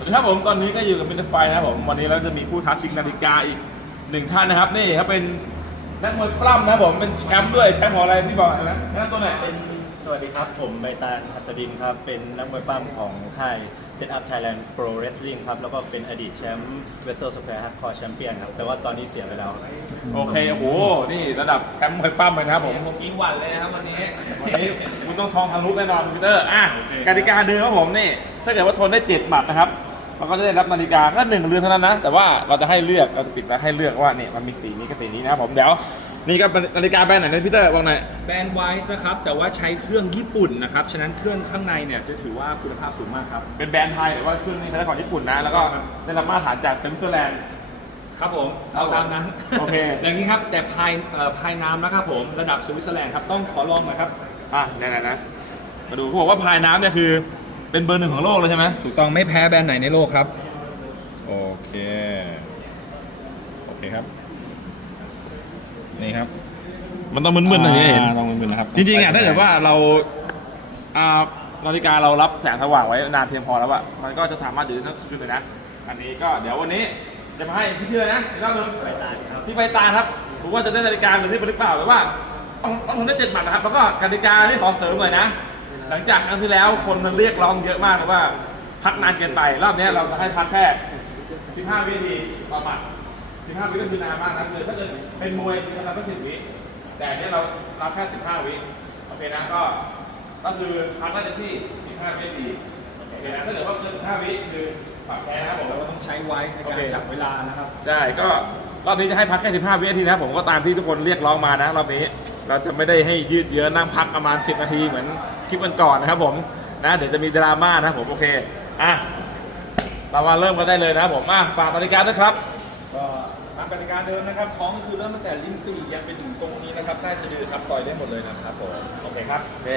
สวัสดีครับผมตอนนี้ก็อยู่กับมินเตอร์ไฟนะครับผมวันนี้เราจะมีผู้ท้าชิงนาฬิกาอีกหนึ่งท่านนะครับ นี่เขาเป็นนักมวยปล้ำนะครับผมเป็นแชมป์ด้วยแชมป์ของอะไรพี่บอกหน่อยนะแนะนำตัวหน่อยเป็นสวัสดีครับ ผมใบตาลอัศดินครับ เป็นนักมวยปั้มของค่าย Set Up Thailand Pro Wrestling ครับ แล้วก็เป็นอดีตแชมป์ Wrestle Square Hardcore Champion ครับแต่ว่าตอนนี้เสียไปแล้วโอเคโอ้โหนี่ระดับแชมป์มวยปล้ำเลยนะครับผม เมื่อกี้หวันเลยนะครับวันนี้ วันนี้คุณต้องทองทะลุแน่นอนคอมพิวเตอร์อะกติกาเดิมครับผมนี่ ถ้าเกิดว่าทนได้เจ็ดหมัดนะครับ เราก็จะได้รับนาฬิกาก็หนึ่งเรือนเท่านั้นนะ แต่ว่าเราจะให้เลือกเราจะปิดแล้วให้เลือกว่าเนี่ยมันมีสีนี้กับสีนี้นะครับผมเดี๋ยวนี่ก็เป็นนาฬิกาแบรนด์ไหนนะพี่เตอร์บอกหน่อยแบรนด์ไวส์นะครับ แต่ว่าใช้เครื่องญี่ปุ่นนะครับ ฉะนั้นเครื่องข้างในเนี่ยจะถือว่าคุณภาพสูงมากครับ เป็นแบรนด์ไทยแต่ว่าเครื่องนี้ใช้ของญี่ปุ่นนะ แล้วก็ได้รับมาตรฐานจากเซนเซอร์แลนด์ ครับผมเอาตามนั้นโอเคอย่างนี้ครับแต่ภายเอ่อภายน้ำนะครับผมระดับสวิตเซอร์แลนด์ครับต้องขอลองหนะครับอะยังไงนะมาดูเขาบอกว่าพายน้ำเนี่ยคือ เป็นเบอร์หนึ่งของโลกเลยใช่ไหมถูกต้องไม่แพ้แบรนด์ไหนในโลกครับ โอเค โอเคครับ นี่ครับมันต้องมึนๆหน่อยให้เห็นาต้องมึนๆนะครับจริงๆอะถ้าเกิดว่าเราอ่านาฬิกาเรารับแสงสว่างไว้นานเพียงพอแล้วอะมันก็จะสามารถอยู่ได้ทั้งคืนเลยนะ อันนี้ก็เดี๋ยววันนี้จะมาให้พี่เชื่อนะอีกรอบหนึงใบตาลครับพี่ใบตาลครับรู้ว่าจะได้นาฬิกาหรือนี่หรือเปล่าหรือว่าต้องต้องทำได้เจ็ดหมัดนะครับแล้วก็กติกาที่ขอเสริมหน่อยนะ หลังจากครั้งที่แล้วคนมันเรียกร้องเยอะมากเลยว่าพักนานเกินไป รอบนี้เราจะให้พักแค่ 15 วินาทีต่อหมัด15 วิก็คือนานมากนะคือถ้าเกิดเป็นมวยจะรับแค่10วิแต่อันนี้เรารับแค่ 15 วิโอเคนะก็ก็คือพักได้เต็มที่ 15 วินาทีโอเคนะถ้าเกิดว่าเกิน15วิคือปรับแพ้นะครับผมเราก็ต้องใช้ไวส์ในโอการเคจับเวลานะครับ ใช่ก็รอบนี้จะให้พักแค่ 15 วินาทีนะครับผมก็ตามที่ทุกคนเรียกร้องมานะรอบนี้เราจะไม่ได้ให้ยืดเยื้อนั่งพักประมาณ 10 นาทีเหมือน คลิปก่อนๆนะครับผมนะเดี๋ยวจะมีดราม่านะครับผมโอเคอะเรามาเริ่มกันได้เลยนะครับผมอะฝากนาฬิกาด้วยครับก็ตามกติกาเดิมนะครับท้องก็คือเริ่มตั้งแต่ลิ้นปี่ยันไปถึงตรงนี้นะครับใต้สะดือครับต่อยได้หมดเลยนะครับผมโอเคครับโอเค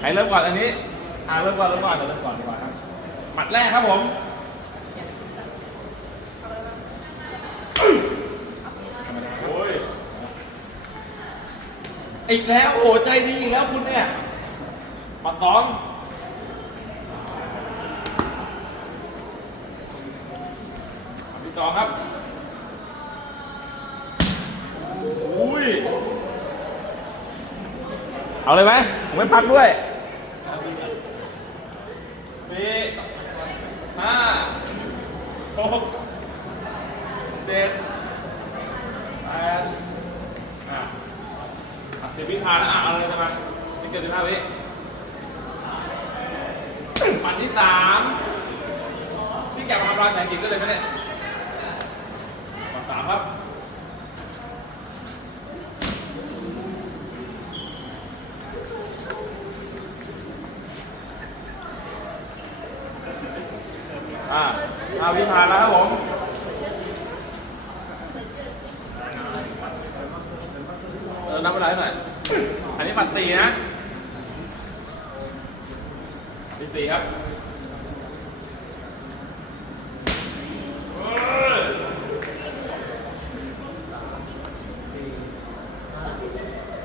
ใครเริ่มก่อนอันนี้อะเริ่มก่อนเริ่มก่อนเดี๋ยวเริ่มก่อนดีกว่าครับหมัดแรกครับผมโอ้ยอีกแล้วโอ้ใจดีอีกแล้วคุณเนี่ย หมัดสองที่สองครับ อุ้ย เอาเลยไหมผมไม่พักด้วยสี่ห้าหกเจ็ดแปดอะอะสิบวิพานแล้วอะเอาเลยใช่ไหมไม่เกินสิบห้าวิ สามที่แกะมาทำรายแสงกินก็เลยไหมเนี่ยปันสามครับอ่าอาวิพานแล้วครับผมเออนับเวลาให้หน่อย อันนี้ปัดสี่นะปัดสี่ครับเอ้ย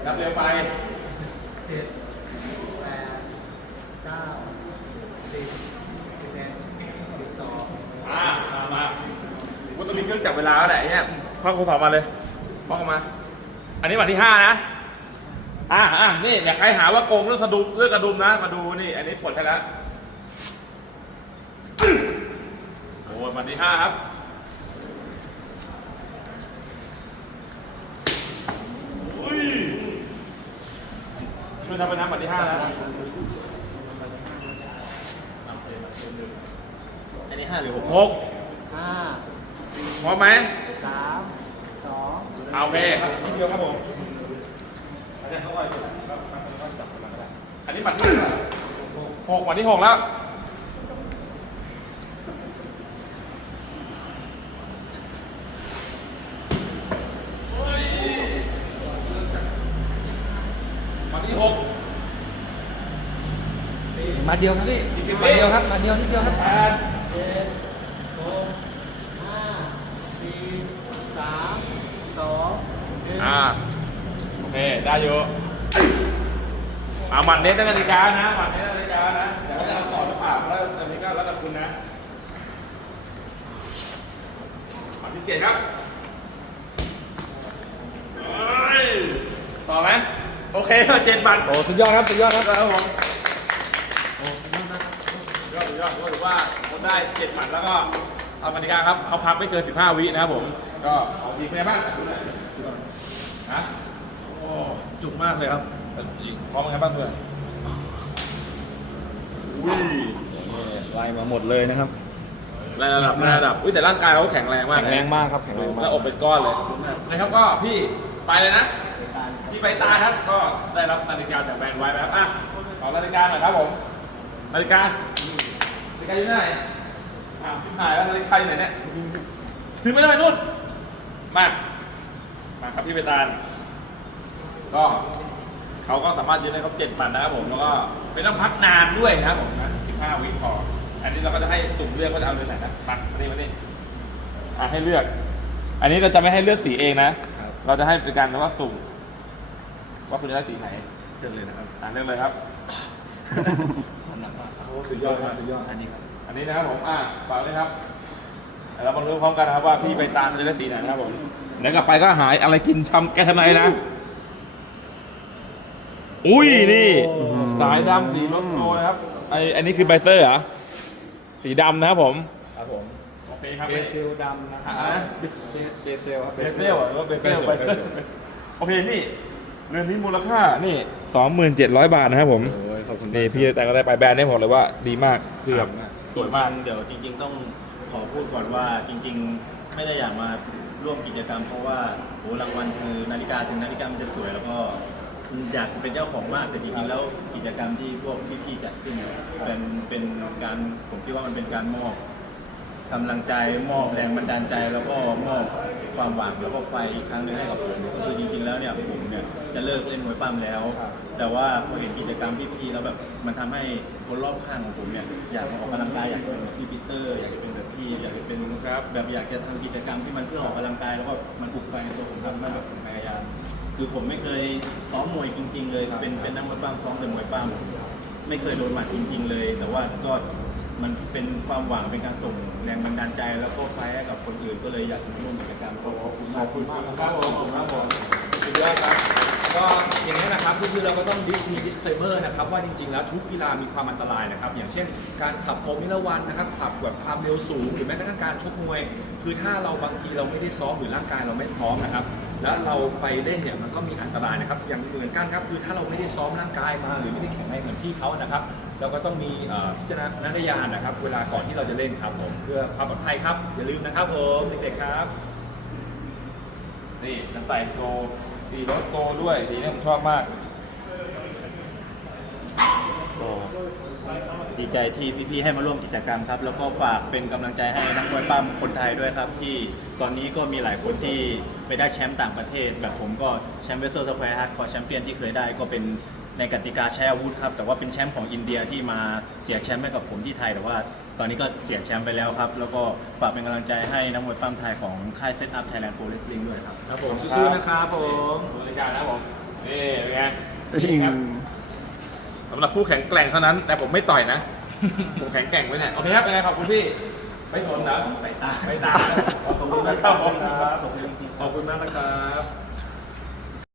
นับเร็วไปเจ็ดแปดเก้าสิบสิบเอ็ดสิบสองมามามากูต้องมีเครื่องจับเวลาแล้วแหละไอ้เนี่ยคว้าครูสอบมาเลยคว้าออกมา อันนี้วันที่ห้านะ อ่าอ่านี่อย่าใครหาว่าโกงเรื่องสะดุมเรื่องกระดุมนะ มาดูนี่ อันนี้ผลไปแล้วโอ้ยวันที่ห้าครับอุ้ย ช่วยทำไปน้ำวันที่ห้านะอันนี้ห้าหรือหกหกห้าพร้อมไหมสามสองเอาโอเคชิ้นเดียวครับผมอันนี้บัตรที่เท่าไหร่หกวันที่หกแล้ว วันที่หก มาเดียวครับพี่มาเดียวครับ มาเดียวนิดเดียวครับแปดเจ็ดหกห้าสี่สามสองหนึ่งอ่าโอเคได้อยู่เอาหมัดเน้นตั้งนาฬิกานะหมัดเน้นนาฬิกานะเดี๋ยวจะเอาต่อหรือเปล่าแล้วอันนี้ก็แล้วแต่คุณนะพี่เกียรติครับเอ้ยต่อไหมโอเคเจ็ดบัตรโอ้สุดยอดครับสุดยอดครับครับผมโอ้สุดยอดนะสุด ยอดสุดยอดก็ถือว่าเขาได้เจ็ดหมัดแล้วก็เอากติกาครับเขาพักไม่เกิน 15 วินะครับผม ก็เอาดีเป็นไงบ้างฮะโอ้จุกมากเลยครับพร้อมเป็นไงบ้างเพื่อนอุ้ยไล่มาหมดเลยนะครับระดับระดับอุ้ยแต่ร่างกายเขาแข็งแรงมากแข็งแรงมากครับแข็งแรงมากแล้วอบเป็นก้อนเลยนะครับก็พี่ไปเลยนะพี่ไปตาครับก็ได้รับนาฬิกาจากแบรนด์ไว้นะครับอะขอนาฬิกาหน่อยครับผมนาฬิกา นาฬิกาอยู่ไหนอ้าวพี่หายแล้วนาฬิกาอยู่ไหนเนี่ยถือไม่ได้นู่น มา มาครับพี่ไปตาลก็เขาก็สามารถยืนได้ครบเจ็ดปันนะครับผม แล้วก็ไม่ต้องพักนานด้วยนะครับผมนะสิบห้าวิพอ อันนี้เราก็จะให้สุ่มเลือกว่าจะเอาเรือนไหนนะมาอันนี้มานี่อะให้เลือก อันนี้เราจะไม่ให้เลือกสีเองนะครับเราจะให้เป็นการว่าสุ่ม ว่าคุณจะได้สีไหนเดินเลยนะครับอ่านเลือกเลยครับหนักมาก โอ้สุดยอดครับสุดยอด อันนี้ครับ อันนี้นะครับผมอ่าเปล่าเลยครับเดี๋ยวเรามารู้พร้อมกันนะครับว่าพี่ไปตามจะได้สีไหนนะครับผมเดี๋ยวกลับไปก็หายอะไรกินทำแกทำไมนะ อุ้ยนี่สายดำสีรถโนนะครับไออันนี้คือไบเซอร์เหรอสีดำนะครับผมครับผมโอเคครับเบเซลดำนะครับอะเบเซลครับเบเซลเหรอหรือว่าเบเซลไบเซอร์โอเคนี่เรือนนี้มูลค่านี่สองหมื่นเจ็ดร้อยบาทนะครับผมโอ้ยขอบคุณ นี่พี่แต่งก็ได้ไปแบรนด์นี้บอกเลยว่าดีมากคือแบบ สวยมากเดี๋ยวจริง ๆ ต้องขอพูดก่อนว่าจริง ๆ ไม่ได้อยากมาร่วมกิจกรรม เพราะว่าโหรางวัลคือนาฬิกาถึงนาฬิกามันจะสวยแล้วก็อยากเป็นเจ้าของมากแต่จริงๆแล้วกิจกรรมที่พวกพี่ๆจัดขึ้นเนี่ยเป็นเป็นการผมคิดว่ามันเป็นการมอบกำลังใจมอบแรงบันดาลใจแล้วก็มอบความหวังแล้วก็ไฟอีกครั้งหนึงให้กับผมก็คือจริงๆแล้วเนี่ยผมเนี่ยจะเลิกเล่นมวยปั้มแล้ว แต่ว่าพอเห็นกิจกรรมพี่ๆแล้วแบบมันทำให้คนรอบข้างของผมเนี่ยอยากมาออกกำลังกายอยากเป็นแบบพี่ปีเตอร์ อยากจะเป็นแบบพี่อยากจะเป็นครับแบบอยากจะทำกิจกรรมที่มันเพื่อออกกำลังกายแล้วก็มันปลุกไฟในตัวผมทำมาแบบผมพยายามคือผมไม่เคยซ้อมมวยจริง ๆ เลยเป็นเป็นนักมวยปั้มซ้อมแต่มวยปั้ม ไม่เคยโดนหมัดจริง ๆ เลย แต่ว่าก็ มันเป็นความหวังเป็นการส่งแรงบันดาลใจ แล้วก็ไฟให้กับคนอื่นก็เลยอยากจะมาร่วมกิจกรรมขอบคุณมากขอบคุณมากครับผมครับผมสุดยอดครับ ก็อย่างนี้นะครับคือเราก็ต้องดิมี disclaimer นะครับว่าจริงๆ แล้วทุกกีฬามีความอันตรายนะครับ อย่างเช่น การขับฟมิลวันนะครับขับแบบความเร็วสูง หรือแม้กระทั่งการชกมวย คือถ้าเราบางทีเราไม่ได้ซ้อมหรือร่างกายเราไม่พร้อมนะครับแล้วเราไปเล่นเนี่ยมันก็มีอันตรายนะครับอย่างเหมือนกันครับคือถ้าเราไม่ได้ซ้อมร่างกายมาหรือไม่ได้แข็งแรงเหมือนพี่เขานะครับ เราก็ต้องมีพิจารณญาณนะครับ เวลาก่อนที่เราจะเล่นครับผมเพื่อความปลอดภัยครับ อย่าลืมนะครับผมเด็กๆครับ นี่น้ำใส่โชว์สีรถโตด้วยสีนี้ผมชอบมากก็ดีใจที่พี่ๆให้มาร่วมกิจกรรมครับ แล้วก็ฝากเป็นกำลังใจให้นักมวยปั้มคนไทยด้วยครับ ที่ตอนนี้ก็มีหลายคนที่ไปได้แชมป์ต่างประเทศ แบบผมก็แชมป์เวสเซอร์สแควร์ฮาร์ดคอร์แชมเปี้ยนที่เคยได้ก็เป็น ในกติกาใช้อาวุธครับ แต่ว่าเป็นแชมป์ของอินเดียที่มาเสียแชมป์ให้กับผมที่ไทย แต่ว่าตอนนี้ก็เสียแชมป์ไปแล้วครับ แล้วก็ฝากเป็นกำลังใจให้นักมวยปั้มไทยของค่ายเซตอัพไทยแลนด์โปรเลสลิงด้วยครับ ครับผมสู้ๆนะครับผมบริการนะครับผมนี่เป็นไงนี่ครับสำหรับผู้แข็งแกร่งเท่านั้น แต่ผมไม่ต่อยนะ ผมแข็งแกร่งไว้เนี่ยโอเคครับยังไงขอบคุณพี่ไม่สนนะไปตามไปตามขอบคุณมากครับขอบคุณจริงๆขอบคุณมากนะครับ